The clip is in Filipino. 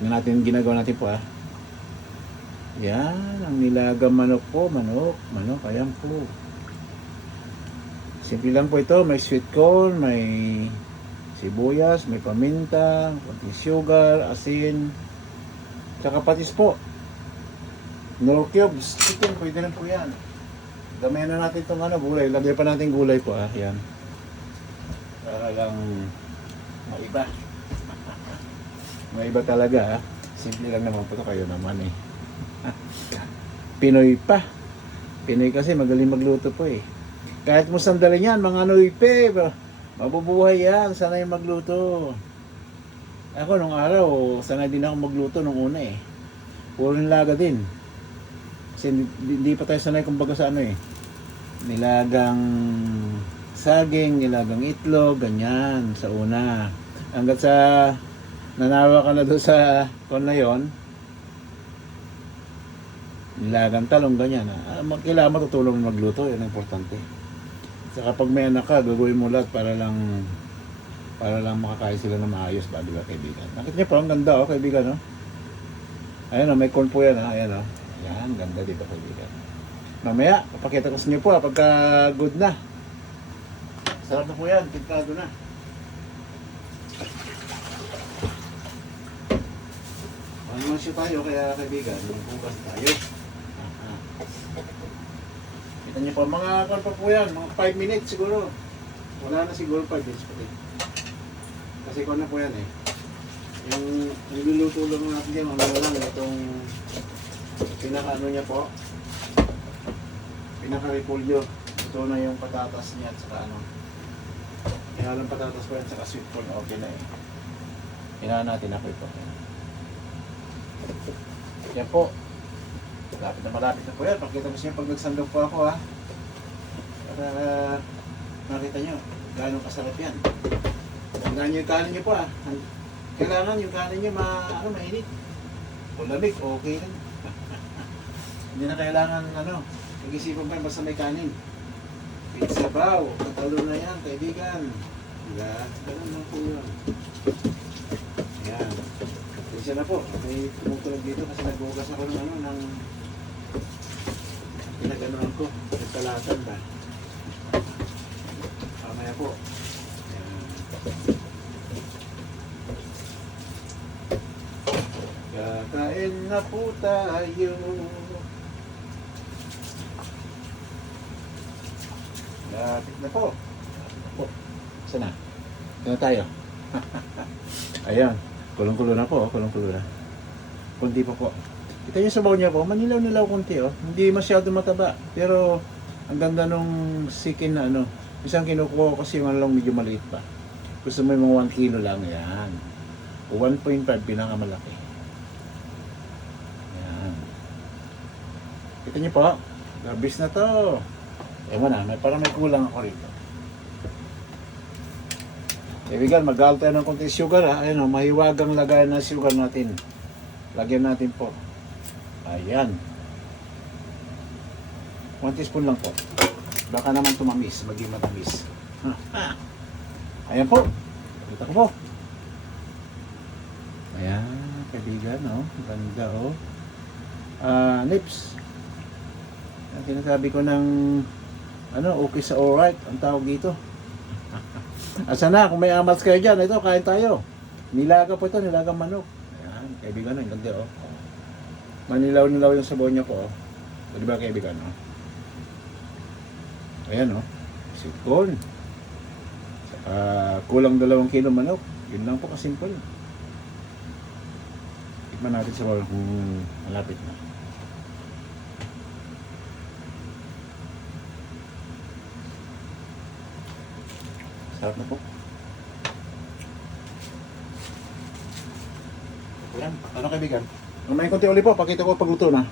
Tingnan natin ginagawa natin po Yan, ang nilagang manok po, manok, ayan po. Simple lang po ito, may sweet corn, may sibuyas, may paminta, konting sugar, asin, tsaka patis po. No cubes, chicken, pwede lang po yan. Damayan na natin itong gulay, lagyan pa natin gulay po yan. Para lang maiba. Maiba talaga Simple lang naman po ito, kayo naman Pinoy pa. Pinoy kasi magaling magluto po Kahit mo sandali yan, mga Noype, mabubuhay yan, sanay magluto. Ako nung araw, sanay din ako magluto nung una Puro nilaga din. Kasi hindi pa tayo sanay kumbaga sa nilagang saging, nilagang itlog, ganyan, sa una. Hanggat sa nanawa ka na doon sa na yon, nilagang talong, ganyan. Kailangan matutulong magluto, yan ang importante. So kapag may anak ka, gagawin mo lahat para lang makakain sila na maayos ba, di ba kaibigan? Nakita niyo po, ang ganda kaibigan Ayan may corn po yan ayan Yan, ganda dito kaibigan. Mamaya, papakita ko sa inyo po pagka good na. Sarap na po yan, pintado na. Mansyo tayo kaya kaibigan, bukas tayo. Kita niyo po, mga kon pa po yan, mga 5 minutes siguro. Wala na siguro 5 minutes pati. Kasi kon na po yan Yung niluluto lang natin yan, lang itong pinaka niya po. Pinaka-repolyo. Ito na yung patatas niya at saka Kinalang patatas po yan at saka sweet corn, okay na Kinahan natin ako ito. Yan po. Malapit na po yan. Pakita mo siya pag nagsandok po ako para makita nyo gano'ng kasarap yan. Tandaan nyo yung kanin nyo po Kailangan yung kanin nyo mainit. Kung lamig, okay lang. Hindi na kailangan pag-isipan pa basta may kanin. Pizza baw, katalo na yan kaibigan. Diba? Ganun lang po yun. Ayan. Isa na po, may tumutulog dito kasi nagbukas ako ng pinag-anuhan ko, nagtalatan ba? Mamaya po. Kakain na po tayo. Lapit na po. Saan na? Saan na tayo? Ayan. Kulong-kulo na po, kulong-kulo na. Kunti pa po. Kita niyo sa baw niya po, manilaw-nilaw kunti Hindi masyado mataba. Pero ang ganda nung sikin na Isang kinukuha ko kasi yung medyo maliit pa. Gusto mo yung mga 1 kilo lang, yan. 1.5 pinakamalaki. Yan. Kita niyo po, garbis na to. Ewan parang may kulang ako rito. Kaibigan, mag-alto ng konting sugar Ayan mahiwagang lagayan ng sugar natin. Lagyan natin po. Ayan. 1 teaspoon lang po. Baka naman tumamis, maging matamis. Ayan po. Kita ko po. Ayan, kaibigan, ganda, nips. Ang sinasabi ko ng, okay sa alright, ang tawag dito. Asa na, kung may amats kayo dyan, ito, kain tayo. Nilaga po ito, nilagang manok. Ayan, kaibigan, ang ganda, Manilaw-nilaw yung sabaw niya po, Di ba, kaibigan, Ayan, sweet corn. Saka, kulang 2 kilo manok. Yun lang po kasimple. Tikman natin sa bawang kung malapit na. Sarap na po. Ayan, kaibigan? May konti ulit po, pakita ko pagluto na.